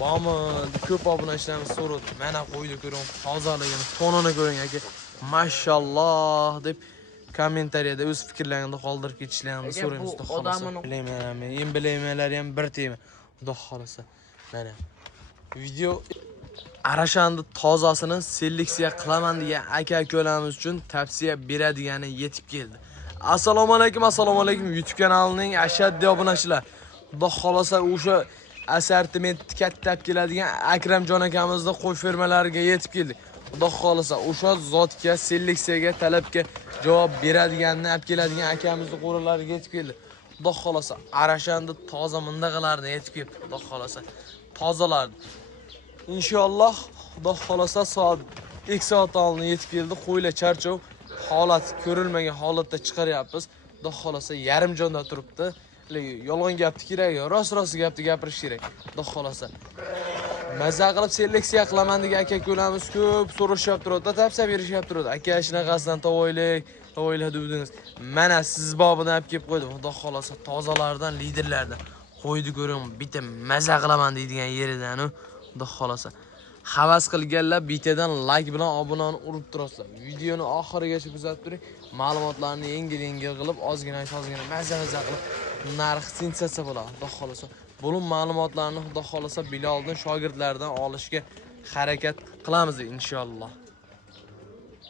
Bormi? Ko'p obunachilarimiz so'radi. Mana qo'ydi ko'ring, tozaligini, tonini ko'ring aka. Mashalloh deb kommentariyada o'z fikrlarini qoldirib ketishlarini so'raymiz. Xudo xolasa. Bilaymanmi? Endi bilaymanlar ham bir tema. Xudo xolasa. Mana video Arashandi tozasini seleksiya qilaman degan aka-ukalarimiz uchun tavsiya beradigani yetib keldi. Assalomu alaykum, YouTube kanalining ashaddiy obunachilar. Xudo xolasa o'sha assortimentni katta keladigan Akramjon akamizning qo'y fermalariga yetib keldik. Xudo xolasa o'sha zotga, seleksiyaga, talabga javob beradiganni olib keladigan akamizning qo'llariga yetib keldi. Xudo xolasa Arashandi toza mindaqalarni yetib keldi. Xudo xolasa tozalarni İnşallah Xudo xolasa soat 2 soat oldin yetib keldi. Qo'ylar charchov holat ko'rilmagan holatda chiqaryapmiz. Xudo xolasa yarim jonda turibdi. Yolg'on gapni kerak, rost gapni gapirish kerak. Xudo xolasa maza qilib seleksiya qilaman degan aka-ukalarimiz ko'p so'rashib turadi, tavsiya berishib turadi. Aka shunaqasidan tovoylik debdingiz. Mana siz bobidan olib kelib qo'ydim. Xudo xolasa tozalardan, liderlardan qo'ydi ko'ring, bitta maza qilaman deydigan yeridan. Xudo xolasa havas qilganlar bitadan like bilan obunani urib turasizlar. Videoni oxirigacha kuzatib turing. Ma'lumotlarni yengil qilib, ozgina maza qilib narx sensatsiya bo'ladi. Xudo xolasa bo'lum ma'lumotlarni Xudo xolasa Biloldan shogirdlardan olishga harakat qilamiz inshaalloh.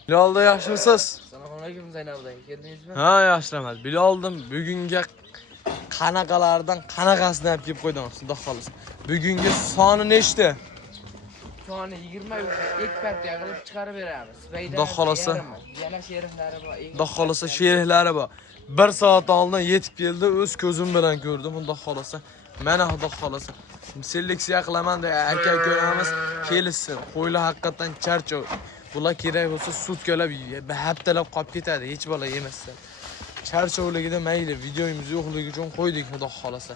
Bilolda yaxshimisiz? Assalomu alaykum Zaynabdan. Keldingizmi? Ha, yaxshiman. Biloldim bugunga qanaqalardan qanaqasini olib kelib qo'ydingiz. Xudo xolasa. Bugungi soni nechta? Soni 23 ekspert qilib chiqarib beramiz. Xudo xolasa. Yana sheriklari bor. Xudo xolasa sheriklari bor. 1 soat oldin yetib keldi, o'z ko'zim bilan ko'rdim. Xudo xolasa. Mana Xudo xolasa. Seleksiya qilaman deb aka-ukalarimiz kelishsin. Qo'ylar haqiqatan charchov. Bular kerak bo'lsa sutkalab, haftalab qolib ketadi, hech bola yemasdan. Charchovligida mayli, videomiz yo'qligi uchun qo'ydik Xudo xolasa.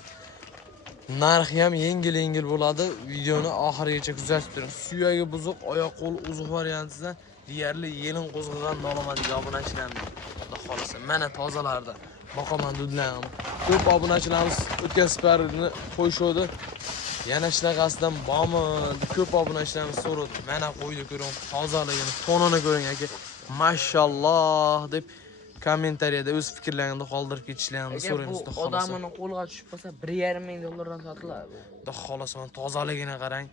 Narxi ham yengil bo'ladi. Videoni oxirigacha kuzatib turing. Suyagi buzuq, oyoq qo'l uzuq variantidan deyarli yelin qo'zg'agan nolomadigan obunachilarimiz. Xudo xolasa mana tozalarda boqaman dudlarni. Ko'p obunachilarimiz o'tgan safarni qo'yishdi. Yana shunaqasidan bormi? Ko'p obunachilarimiz so'radi. Mana qo'ydi ko'ring, tozaligini, tonini ko'ring aka. Mashalloh deb kommentariyada o'z fikrlarini qoldirib ketishlarini so'raymiz. Xudo xolasa. Odamning qo'liga tushib qolsa 1,5 ming dollardan sotiladi. Xudo xolasa tozaligini qarang.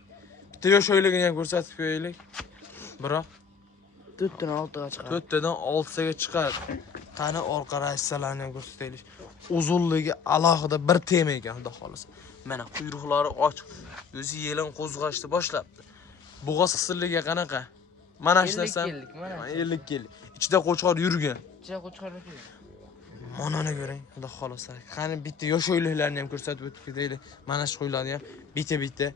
Bitta yo'shoyligini ham ko'rsatib qo'yaylik. Biroq 4 dan 6 ga chiqadi. 4 dan 6 ga chiqadi. Qani orqa raissalarni ham ko'rsataylik. Uzunligi alohida bir tema ekan Xudo xolasa. Mana quyruqlari ochiq. O'zi yelin qo'zg'ashni boshlabdi. Bo'g'oz qisilligiga qanaqa? Mana shu narsam 50 kellik. Ichida qo'chqor yurgan. Manani ko'ring, Xudo xolasa. Qani bitta yo'shoyliklarni ham ko'rsatib o'tib ketaylik. Mana shu qo'ylarni ham bitta.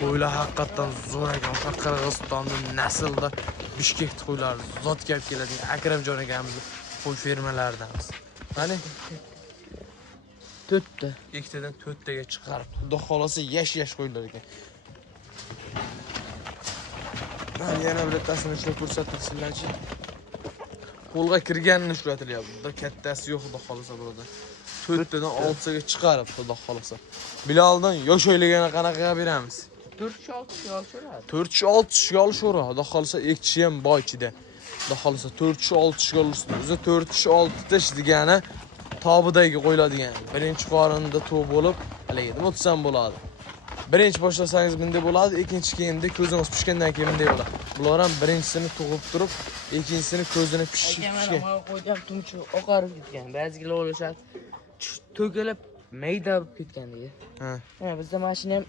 Qo'ylar haqiqatan zo'r ekan. Qirg'izistonning naslda Bishkek qo'ylari zotga olib keladigan Akramjon akamizning qo'y fermalaridanmiz. Qani 4 ta. Ikkitadan 4 taga chiqarib, Xudo xolasa yash qo'ylar ekan. Yana bir tasini ushlab ko'rsatib qo'lga kirganini ushlatilyapti. Bunda kattasi yo'q Xudo xolasa burada. 4 tadan 6 ga chiqarib Xudo xolasa. Biloldan yo'shoyligini qanaqa beramiz? 4-6 olishadi. 4-6 olishadi. Xudo xolasa ekchi ham boy ichida. Xudo xolasa 4-6 olishdi. O'zi 4-6 ta degani tobidagi qo'yiladigan. Birinchi qorinda to'p bo'lib, haligi nima tutsam bo'ladi. Birinchi boshlasangiz bunday bo'ladi, ikkinchi keyinda ko'zingiz pishgandan keyin bunday bo'ladi. Bular ham birinchisini tug'ib turib, ikkinchisini ko'zini pishgan. Mana qo'ygan tumchi oqarib ketgan. Ba'zilar o'ylashadi, to'kilib mayda bo'lib ketgan deydi. Ha. Mana bizda mashina ham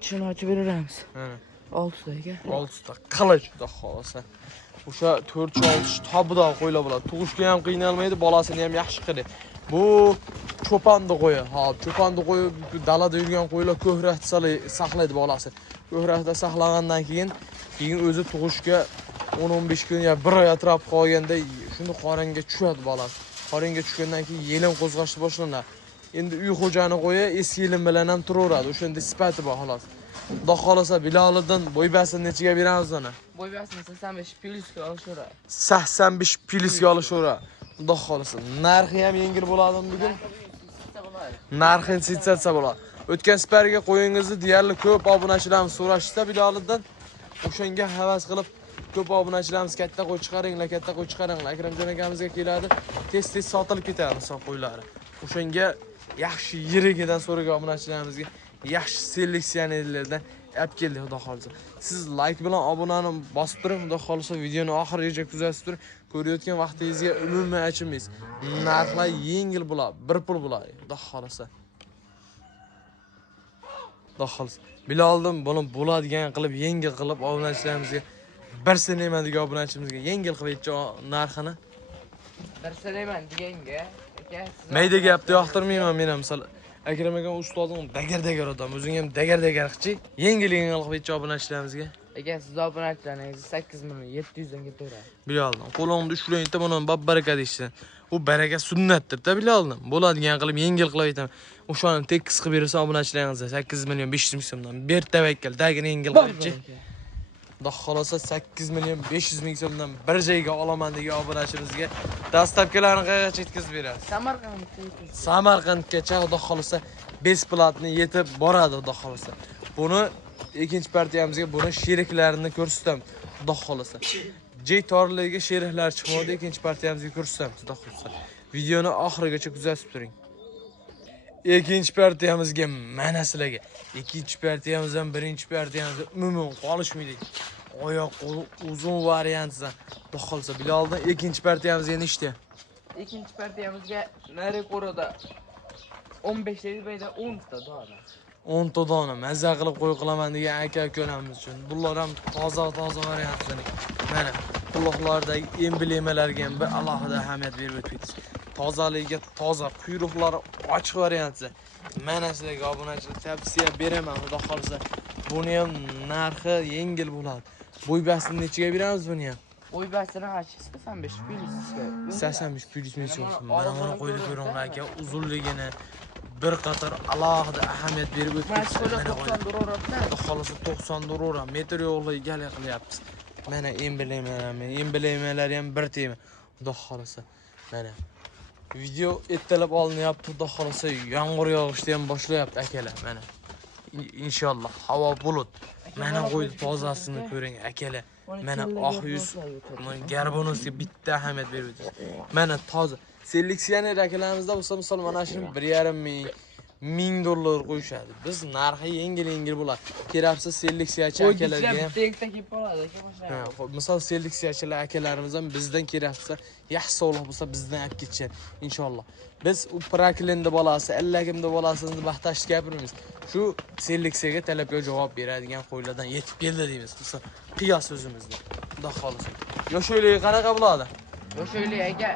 tushini ochib beramiz. Mana 6 ta ekan. 6 ta qilich Xudo xolasa. O'sha 4-6 tobidan qo'ylar bo'ladi. Tug'ishga ham qiynalmaydi, bolasini ham yaxshi qiladi. Bu cho'ponni qo'yi. Hop, cho'ponni qo'yi dalada yurgan qo'ylar ko'hrakda saqlaydi bolasi. Ko'hrakda saqlagandan keyin o'zi tug'ishga 10-15 kun ya 1 oy atrof qolganda shuni qoringa tushadi bolasi. Qoringa tushgandan keyin yelin qo'zg'ashni boshlanadi. Endi uy xo'jani qo'yi eski yelin bilan ham turaveradi. O'shanda sifati bor xolos. Xudo xolasa Bilolidan bo'ybasini nechaga beramiz ona? Bo'ybasini 85 plyusga olishaveradi. 85 plyusga olishaveradi. Xudo xolasa. Narxi ham yengil bo'ladimi bugun? narxi sensatsiya bo'ladi. O'tgan safarga qo'yingizni deyarli ko'p obunachilarimiz so'rashsa Bilolidan o'shanga havas qilib ko'p obunachilarimiz katta qo'y chiqaringlar, katta qo'y chiqaringlar. Akramjon akamizga keladi, tez-tez sotilib ketadi hisob qo'ylari. O'shanga yaxshi yirigidan so'ragan obunachilarimizga yaxshi seleksiyanerlardan olib keldik, xudo xolisa. Siz like bilan obunani bosib turing, xudo xolisa videoni oxirigacha kuzatib turing. Ko'rayotgan vaqtingizga umuman achinmaysiz. Narxlar yengil bo'ladi, bir pul bo'ladi, xudo xolisa. Xudo xolisa. Biloldim buni bo'ladigan qilib, yengil qilib obunachilarimizga bir sinaman degan obunachimizga yengil qilib aytchi narxini. Bir sinaman deganga Mayda gapni yoqtirmayman men ham. Misol Akram aka ustozim dagar odam, o'zing ham dagar qilchi. Yengil qilib aytchi obunachilarimizga. Aka siz obunachilaringiz 8.700 dan ketaveradi. Biloldim. Qo'lingni ushlayingda buni baraka deysiz. U baraka sunnatdir-da Biloldim. Bo'ladigan qilib yengil qilib aytaman. O'shani tekis qilib bersa obunachilaringizga 8 million 500 ming so'mdan ber tavakkal, dagini yengil qilibchi. Xudo xolasa 8 million 500 ming so'mdan bir joyga olaman degan obunachimizga dastavkalarni qayergacha yetkazib beradi. Samarqandgacha xudo xolasa besplatni yetib boradi xudo xolasa. Buni ikkinchi partiyamizga buni sheriklarini ko'rsatamiz xudo xolasa. Torliga sheriklar chiqmadi, ikkinchi partiyamizga ko'rsatamiz xudo xolasa. Videoni oxirigacha kuzatib turing. Ikkinchi partiyamizga mana sizlarga. Ikkinchi partiyamizdan birinchi partiyamizga umuman qolishmaydi. Oyoq uzun variantdan xudo xolasa Biloldan ikkinchi partiyamizga nechta? Ikkinchi partiyamizga nari qo'rada 15 bayda 10 ta dona. 10 ta dona mazza qilib qo'y qilaman degan aka-ukalarimiz uchun. Bular ham toza variantdan. Mana quloqlardagi emblemalarga ham bir alohida ahamiyat berib o'tamiz. Tozaligiga toza, quyruqlari ochiq varianti. Mana sizlarga obunachilar tavsiya beraman, xudo xolisa. Buni ham narxi yengil bo'ladi. Bo'y basini nechaga beramiz buni ham? Bo'y basini 85 plyus ming so'm. Mana buni qo'yib ko'ringlar aka, uzunligini bir qator alohida ahamiyat berib o'tamiz. Mana 90 dollar. Xudo xolisa 90 dollar metr yo'lga gal qilyapmiz. Mana emblemalar ham bir tema. Xudo xolisa. Mana video ertalab olinyapti, xudo xolisa yomg'ir yog'ishni ham boshlayapti akalar. Mana inshaalloh havo bulut. Mana qo'ydi tozasini ko'ring akalar. Mana oq yuz garbonusga bitta ahamiyat berib o'tamiz. Mana toza seleksiyaner akalarimizda bo'lsa, misol mana shuni 1.5 ming dollar qo'yishadi. Biz narxi yengil bo'ladi. Keraksa seleksiyachi akalarga ham bitta kelib qoladi aka boshlaydi. Misol seleksiyachilar akalarimiz ham bizdan keraksa, yaxshi sog'liq bo'lsa bizdan olib ketishadi inshaalloh. Biz u Praklinda bolasi, allakimda bolasini baxtash gapiramiz. Shu seleksiyaga talabga javob beradigan qo'ylardan yetib keldi deymiz. Misol qiyos o'zimizda. Xudo xolisa. Yo'shoyligi qanaqa bo'ladi? Yo'shoylik aka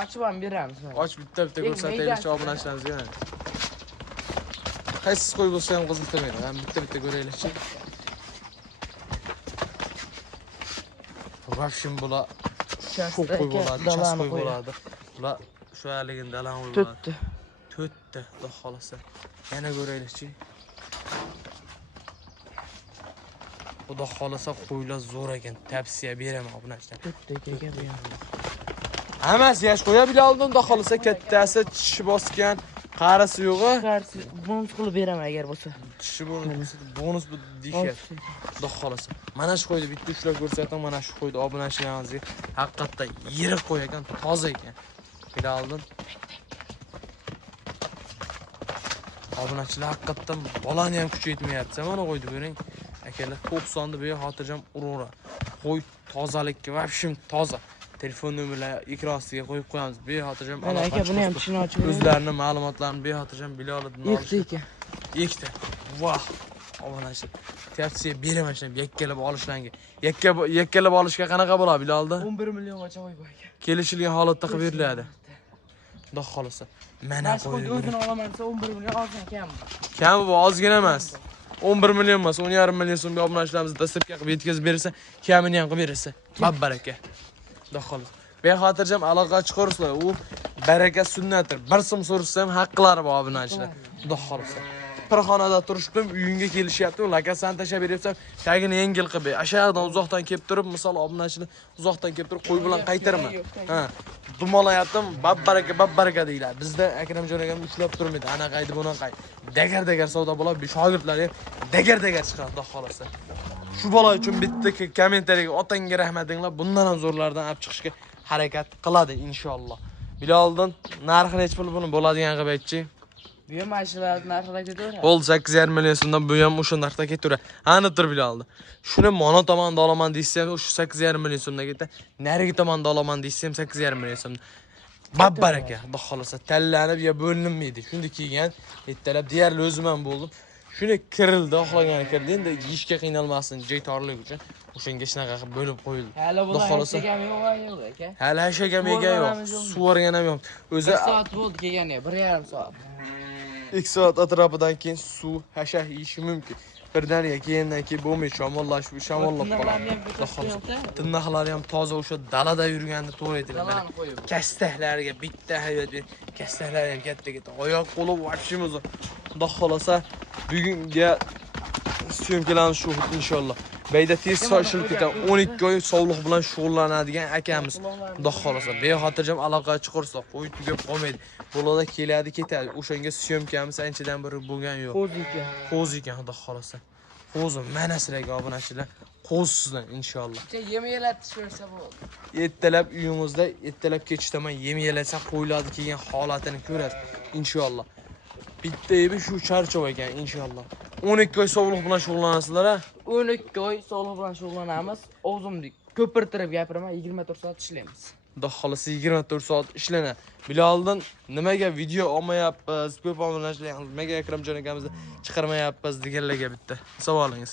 ochib ham beramiz. Och bitta ko'rsataylik obunachilarimizga. Qaysi qo'y bo'lsa ham qiziqtirmaydi. Men bitta ko'raylikchi. Vafshim bular shu qo'y bo'ladi, chas qo'y bo'ladi. Bular shu haligini dalan qo'y bo'ladi. To'rtta, xudo xolasa. Yana ko'raylikchi. Xudo xolasa qo'ylar zo'r ekan. Tavsiya beraman obunachilar. To'rtta aka bu ham. Hammasi yosh qo'ya biloldim, xudo xolasa kattasi tishi bosgan. Qarisi yo'g'i. Qarisi bonus qilib beraman agar bo'lsa. Tishi bonus bu deyishyapti. Xudo xolasa. Mana shu qo'yni bitta ushlab ko'rsating, mana shu qo'yni obunachilaringizga haqiqatda yirik qo'y ekan, toza ekan. Biloldim. Obunachilar haqiqatdan bolani ham kuchaytmayapti. Mana qo'ydi ko'ring. Akalar 90 deb xotirjam urura. Qo'y tozalikka vafshim toza. Telefon nomerlari ekran ostiga qo'yib qo'yamiz. Bexotirjam mana aka buni ham tushunib ochib o'zlarining ma'lumotlarini bexotirjam Biloliddin olishdi ekan. Ikkita. Voh. Obunachilar. Tavsiya beraman shunday yakkalab olishlarga. Yakkalab olishga qanaqa bo'ladi Bilolda? 11 milliongacha qo'y bu aka. Kelishilgan holatda qilib beriladi. Xudo xolisa. Mana qo'ydi. O'zini olaman desa 11 million ozgina kam. Kam bu ozgina emas. 11 million emas, 10,5 million so'mga obunachilarimiz dastavka qilib yetkazib bersa, kamini ham qilib bersa. Babbaraka. Xudo xolisa. Bexotirjam aloqa chiqarsizlar. U baraka sunnatdir. Bir so'm so'rasam haqqilari bor obunachilar. Xudo xolisa. Bir xonada turishdim, uyingga kelishyapti, lokasiyan tashab beryapsam, tagini yengil qilib ber. Ashyoqdan uzoqdan kelib turib, misol obunachilar uzoqdan kelib turib, qo'y bilan qaytarman. Ha. Dumolayaptim, babbaraka deylar. Bizda Akramjon akam ushlab turmaydi. Ana qaydi, buni qay. Dagar savdo bo'lib, shogirdlari dagar chiqadi, xudo xolisa. Shu bola uchun bitta kommentariyaga otangga rahmatinglar, bundan ham zo'rlardan olib chiqishga harakat qiladi inshaalloh. Bilaldan narxi nech pul buni bo'ladigan qilib aytchi. Bu ham mashinalar narxida ketaveradi. Bol 8,5 million so'mdan bu ham o'sha narxda ketaveradi. Ani tur Bilaldi. Shuni mono tomonda olaman desam, o'sha 8,5 million so'mdan ketadi. Narigi tomonda olaman desam 8,5 million so'mdan. Babbaraka, xudo xolisa tanlanib ya bo'linmaydi. Shunda kelgan, ertalab deyarli o'zim ham bo'ldim. Shuni kirildi, xohlagani kirdi. Endi yeyishga qiynalmasin, joy torlik uchun o'shanga shunaqa qilib bo'lib qo'yildi. Hali bular hashagam yo'q aka. Hali hashagam yo'q. Suvargan ham yo'q. O'zi 1 soat bo'ldi kelgani, 1,5 soat. 2 soat atrofidan keyin suv, hashak yeyishi mumkin. Birdaniga keyindan keyin bo'lmaydi, shamollashib qoladi. Tirnoqlari ham toza o'sha dalada yurganda to'g'ri aytiladi. Kastahlariga bitta hayot ber. Kastahlari ham katta. Oyoq qo'li vachimiz. Xudo xolasa bugunga syomkalarimiz shu inshaalloh. Bayda tez shoshilib ketadi. 12 oy sog'liq bilan shug'ullanadigan akamiz. Xudo xolasa bexotirjam aloqa chiqarsa, qo'y tugab qolmaydi. Bo'lada keladi, ketadi. O'shanga syomkamiz anchadan beri bo'lgan yo'q. Qo'z ekan, xudo xolasa. Qo'z mana sizlarga obunachilar. Qo'z sizdan inshaalloh. Yem yelatish bersa bo'ldi. Ertalab uyingizda, ertalab kechdaman yem yelatsa qo'yiladi kelgan holatini ko'rasiz inshaalloh. Bitta ebi shu charchoq ekan inshaalloh. 12 oy sog'liq bilan shug'ullanasizlar a? 12 oy sog'liq bilan shug'ullanamiz. O'zimni ko'pirtirib gapiraman, 24 soat ishlaymiz. Xudo xolasa 24 soat ishlana. Bilaldan nimaga video olmayapmiz, ko'p obunachilar, nimaga Akramjon akamizni chiqarmayapmiz deganlarga bitta savolingiz.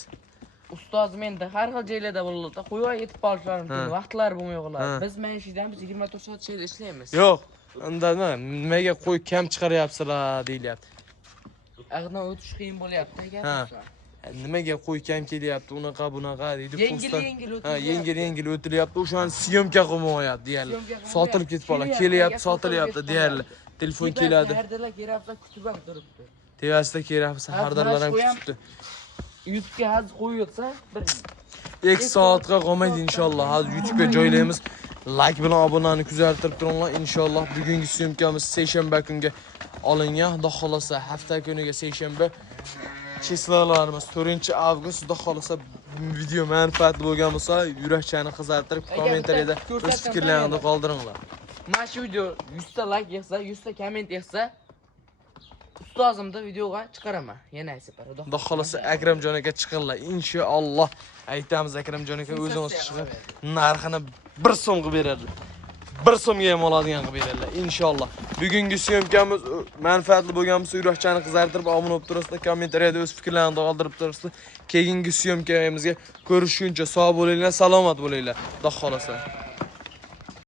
Ustoz menda har xil joylarda bo'ladi. Qo'yib yetib qolishlarim mumkin. Vaqtlar bo'lmay qoladi. Biz mana shu yerdan 24 soat ishlaymiz. Yo'q, unda nimaga qo'y kam chiqaryapsizlar deyilyapti. Ag'dan o'tish qiyin bo'lyapti ekan. Nimaga qo'y kam kelyapti, unaqa bunaqa deydi. Yengil o'tilyapti. O'shani syomka qilmayapti deyarli. Sotilib ketib qoladi. Kelyapti, sotilyapti deyarli. Telefon keladi. Hardalar keraksa kutib ham turibdi. Tevasida keraksa hardalar ham kutibdi. YouTube'ga hozir qo'yilsa, bir 2 soatga qolmaydi inshaalloh. Hozir YouTube'ga joylaymiz. Like bilan obunani kuzatib turinglar inshaalloh. Bugungi syomkamiz seshanba kunga olingan. Xudo xolasa hafta kuniga seshanba chislalarimiz 4-avgust. Xudo xolasa video manfaatli bo'lgan bo'lsa, yurakchani qizartirib kommentariyada o'z fikrlaringizni qoldiringlar. Mana shu video 100 ta like yig'sa, 100 ta komment yig'sa, ustozimni videoga chiqaraman. Yana aytib beraman. Xudo xolasa Akramjon aka chiqinglar inshaalloh. Aytamiz Akramjon aka o'zingiz chiqib narxini 1 so'm qilib beradi. 1 so'mga ham oladigan qilib beradilar inshaalloh. Bugungi syomkamiz manfaatli bo'lgan bo'lsa, yurakchani qizartirib, obuna bo'lib turasizlar, kommentariyada o'z fikrlaringizni qoldirib turasizlar. Keyingi syomkamizga ko'rishguncha sog' bo'linglar, salomat bo'linglar. Xudo xolasa.